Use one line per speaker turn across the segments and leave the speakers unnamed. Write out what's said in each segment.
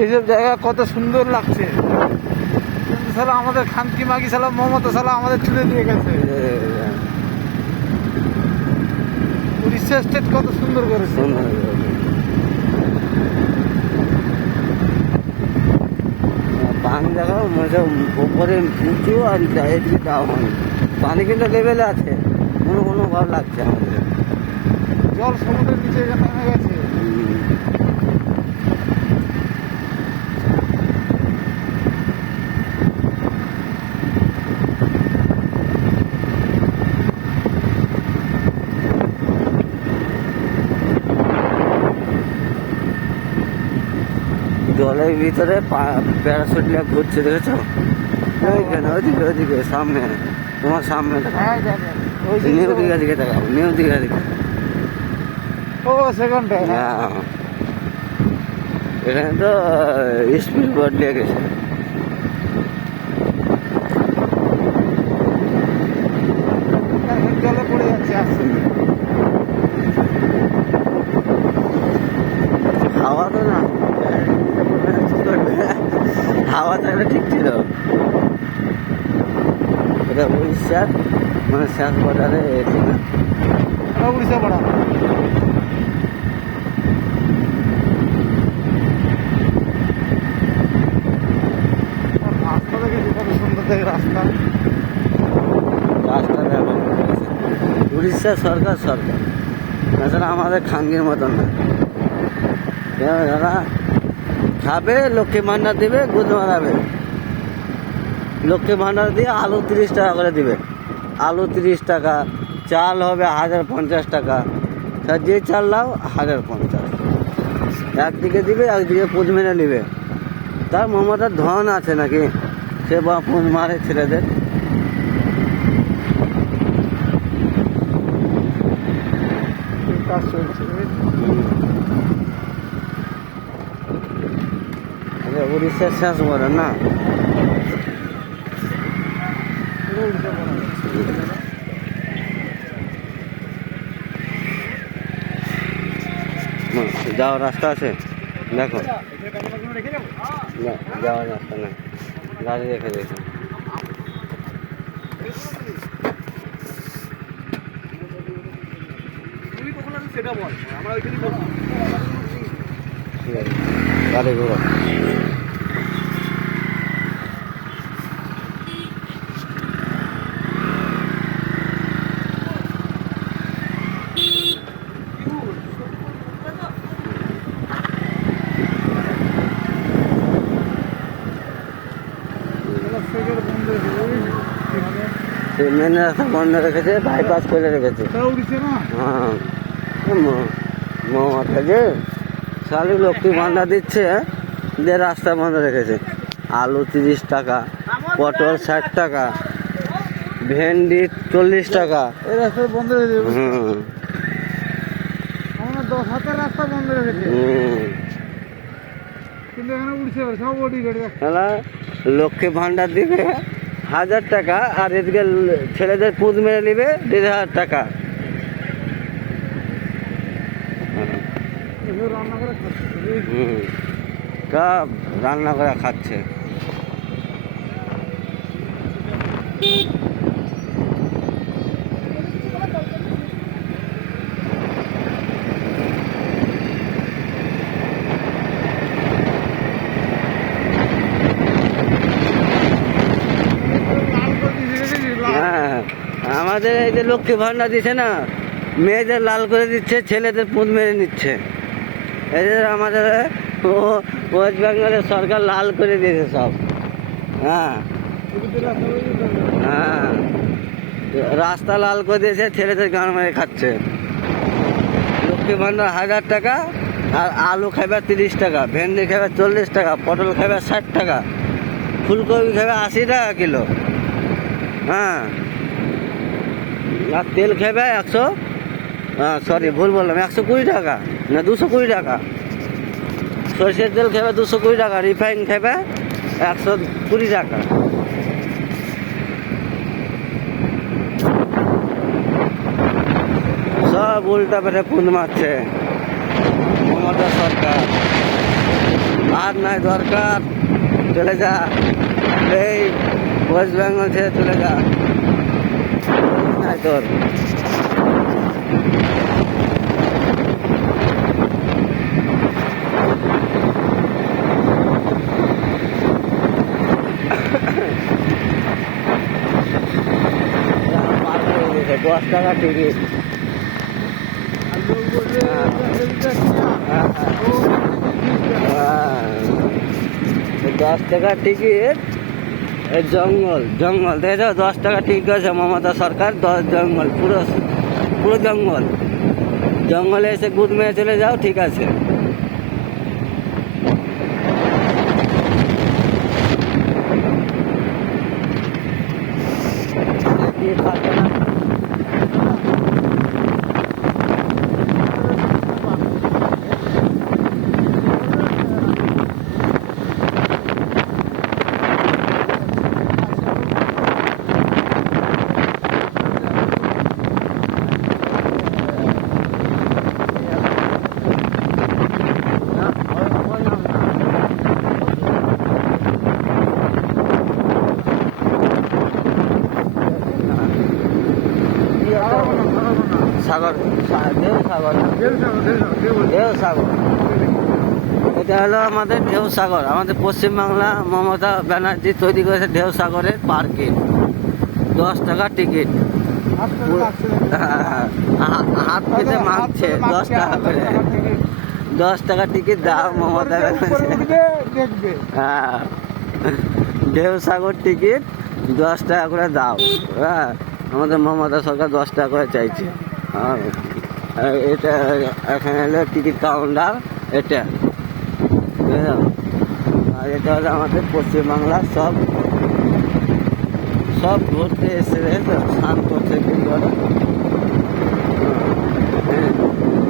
এইসব জায়গা কত সুন্দর লাগছে। কিন্তু সালা আমাদের খানকি মাগি সালা মমতা সালা আমাদের তুলে দিয়ে গেছে। উড়িষ্যা স্টেট কত সুন্দর করেছে।
পান দেখো মানে উপরে উঁচু আর এদিকে ডাউন পানি কিন্তু লেভেলে আছে, কোনো কোনো ভাব লাগছে আমাদের।
জল সমুদ্রের নিচে নেমে গেছে।
জলের ভিতরে পা- প্যারাশুট নিয়ে ঘুরছে দেখেছ? ওইখানে ওইদিকে ওইদিকে সামনে তোমার সামনে
হ্যাঁ
নিউ দিঘা দিকে দেখাও নিউ দিঘা দিকে।
ও সেখানটায় হ্যাঁ।
হ্যাঁ। এখানে তো স্পিড বোর্ড দিয়ে গেছে
এখন জলে পড়ে যাচ্ছে আসছে
হাওয়া তো না থাকলে ঠিক ছিল। এটা উড়িষ্যার মানে শেষ বর্ডারে এটি না
ওটা উড়িষ্যা পড়া রাস্তা রাস্তা।
রাস্তা ব্যবহার করেছে উড়িষ্যা সরকার সরকার। তাছাড়া আমাদের খাঙ্গির মতন না। দাদা? খাবে লক্ষ্মী ভাণ্ডার দিবে গুদ মারাবে। লক্ষ্মী ভাণ্ডার দিয়ে আলু তিরিশ টাকা করে দিবে। আলু তিরিশ টাকা, চাল হবে হাজার পঞ্চাশ টাকা। তা যে চাল লাও হাজার পঞ্চাশ। একদিকে দিবে, একদিকে পুঁজ মেরে নিবে। তার মমতার ধন আছে নাকি? সে বা পুঁজ মারে ছেলেদের।
কাজ চলছে?
উড়িষ্যার শেষ করে না? যাওয়ার রাস্তা আছে? দেখো। না, যাওয়ার রাস্তা না গাড়ি রেখে দেখো ঠিক আছে। গাড়ি ঘুরো
এগুলো ফেকের বন্ধ হয়েছে বুঝলি?
সে মেন রাস্তা বন্ধ রেখেছে বাইপাস করে রেখেছে। হ্যাঁ। মমতা যে শালি লক্ষ্মী ভাণ্ডার দিচ্ছে যে রাস্তা বন্ধ রেখেছে। আলু তিরিশ টাকা পটল ষাট টাকা ভেন্ডি চল্লিশ টাকা।
এই রাস্তা বন্ধ হয়েছে
হুম
আমরা দশ হাতের রাস্তা বন্ধ রেখেছে কিন্তু এখানে সব গাড়ি। রাখছে
তাহলে লক্ষ্মী ভাণ্ডার দিবে। হাজার টাকা আর এদিকে ছেলেদের পুঁজ মেরে নিবে দেড় হাজার টাকা।
রান্না করে খাচ্ছে বুঝলি?
হুম সব রান্না করে খাচ্ছে
লাল করে দিয়েছে দেখেছিস? লাল।
হ্যাঁ আমাদের এই যে লক্ষ্মী ভাণ্ডার দিচ্ছে না, মেয়েদের লাল করে দিচ্ছে, ছেলেদের পুঁত মেরে নিচ্ছে। এদের আমাদের ওয়েস্ট বেঙ্গলের সরকার লাল করে দিয়েছে সব। হ্যাঁ। হ্যাঁ। রাস্তা লাল করে দিয়েছে, ছেলেদের গান মেরে খাচ্ছে। লক্ষ্মী ভাণ্ডার হাজার টাকা, আর আলু খাবে তিরিশ টাকা, ভেন্ডি খাবে চল্লিশ টাকা, পটল খাবে ষাট টাকা, ফুলকপি খাবে আশি টাকা কিলো। হ্যাঁ। আর তেল খাবে একশো সরি ভুল বললাম, একশো কুড়ি টাকা না দুশো কুড়ি টাকা। সরষের তেল খাবে দুশো কুড়ি টাকা, রিফাইন খাবে একশো কুড়ি টাকা। সব উল্টা পেটে পুঁদ মারছে মমতা সরকার। আর নাই দরকার, চলে যা। এই ওয়েস্ট বেঙ্গল ছেড়ে চলে যা। নাই তোর পার করে দিয়েছে, দশ টাকা টিকিট হ্যাঁ জঙ্গল জঙ্গল। দেখেছ দশ টাকা টিকিট আছে, মমতা সরকার, দশ জঙ্গল, পুরো পুরো জঙ্গল। জঙ্গলে এসে গুদ মেরে চলে যাও, ঠিক আছে কি থাকে না? সাগর দেও সাগর। ঢেউ সাগর। এটা হলো আমাদের ঢেউ সাগর। আমাদের পশ্চিমবাংলা মমতা ব্যানার্জি তৈরি করেছে ঢেউ সাগরের পার্কে দশ টাকা টিকিট। হাত পেতে মারছে, দশ টাকা করে। দশ টাকা টিকিট দাও মমতা ব্যানার্জি। হ্যাঁ। ঢেউ সাগর টিকিট দশ টাকা করে দাও। হ্যাঁ। আমাদের মমতা সরকার দশ টাকা করে চাইছে। এটা এখানে হলো টিকিট কাউন্টার এটা। আর এটা হলো আমাদের পশ্চিমবাংলার সব সব ঘুরতে এসে স্নান করছে কি করে হ্যাঁ,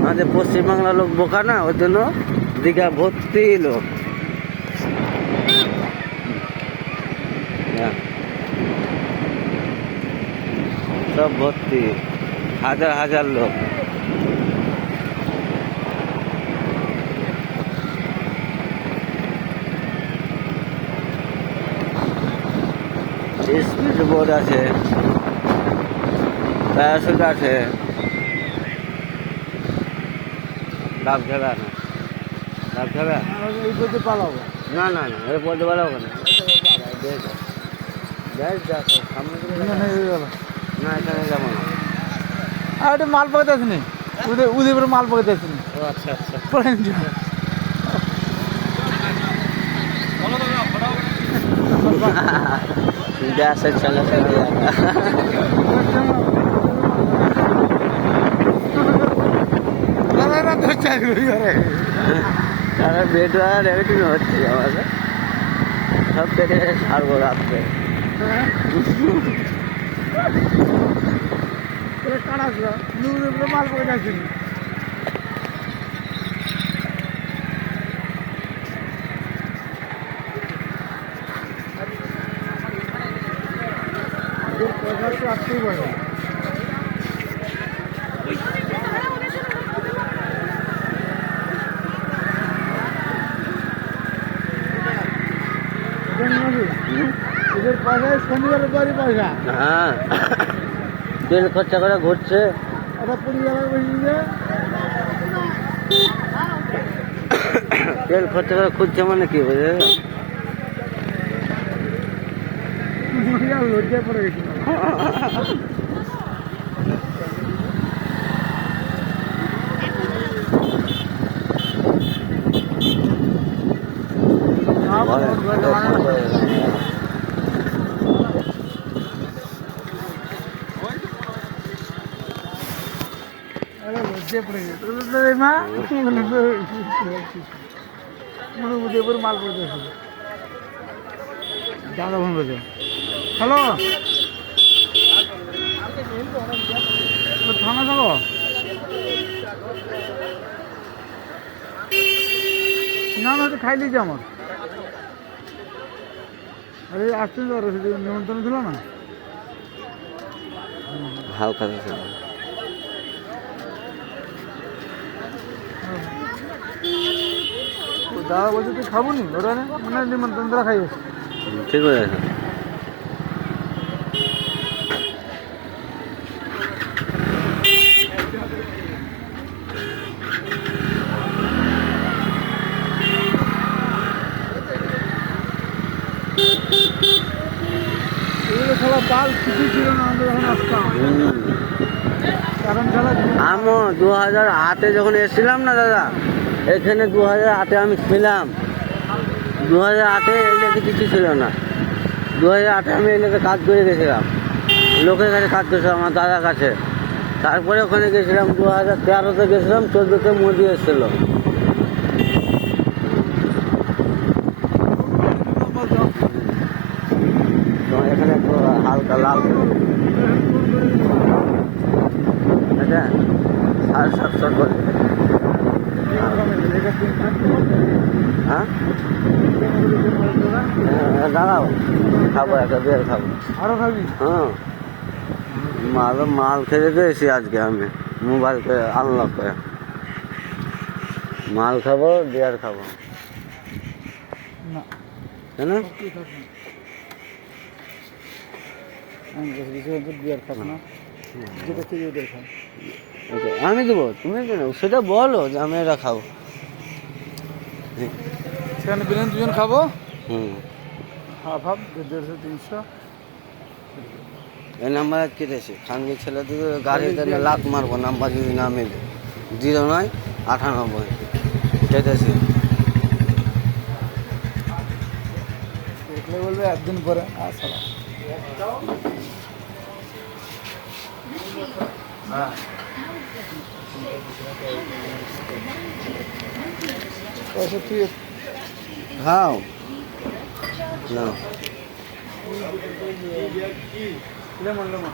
আমাদের পশ্চিমবাংলার লোক বোকা না ওই জন্য দীঘা ভর্তি লোক হ্যাঁ। সব ভর্তি হাজার হাজার লোক স্পিড বোর্ড আছে প্যারাশুট আছে লাভ খাবে না লাভ
এই পালাবো
না না না এর বলতে পারব না দেখ দেখো সামনে। না এখানে যাব না।
আর এটা মাল পাকাতে আসিনি উদয় উদয়পুরে মাল পাকাতে আসিনি
ও আচ্ছা আচ্ছা।
পড়েন
গ্যাসে চলে চলে তারা বেড আর এরকম হচ্ছে আমাদের সব কেটে ছাড়বো রাত্রে।
উদয়পুরে মাল পাকাতে আসিনি পয়সা তো আসতেই পারে এদের পয়সা শনিবারের বাড়ি পয়সা।
হ্যাঁ। তেল খরচা করে ঘুরছে তেল খরচা করে খুঁজছে মানে কি বুঝে
লজ্জায় পড়ে গেছিল লজ্জায় পড়ে গেছে মা মাল পড়তেছিল দাদা ফোন করেছে হ্যালো? থানা থাকো না না খাই দিয়েছি আমার আরে আসছেন নিমন্ত্রণ ছিল না
হালকা ছিল
দাদা বলছে তুই খাব নি ওরা মানে নিমন্ত্রণ তোরা খাইস
ঠিক হয়ে গেছে।
এগুলো খেলা পাল কিছুই ছিল না আমরা যখন আসতাম
আমি দু হাজার আটে যখন এসেছিলাম না দাদা, এখানে দু হাজার আটে আমি ছিলাম দু হাজার আটে এলাকাতে কিছু ছিল না। দু হাজার আটে আমি এলাকাতে কাজ করে গেছিলাম। লোকের কাছে কাজ করেছিলাম, আমার দাদার কাছে। তারপরে ওখানে গেছিলাম দু হাজার তেরোতে গেছিলাম, চোদ্দোতে মোদি এসেছিল। এখানে একটু হালকা লাল। সাড়ে সাতশো করে। হ্যাঁ? হ্যাঁ, দাঁড়াও। খাব একটা বিয়ার খাব।
আরও খাবি?
হ্যাঁ। মাল মাল তো এসি আজকে আমি। মোবাইল করে আনলক করে। মাল খাব বিয়ার খাব।
না।
তাই না?
আমি বেশি বেশি বিয়ার খাব না। যেটা থেকে ওটাই খাব।
ওকে, আমি দেবো তুমি সেটা বলো যে আমি এটা খাব।
সেখানে বিরিয়ানি দুজন খাব?
হুম।
হাফ হাফ দেড়শো তিনশো।
এই নাম্বার কেটেছে। খানকে ছেলে দিকে গাড়িতে লাত মারবো নাম্বার যদি না মেলে। জিরো নয় আটানব্বই। কেটেছে।
দেখলে বলবে একদিন পরে
To you.
How? No. Lemon, lemon.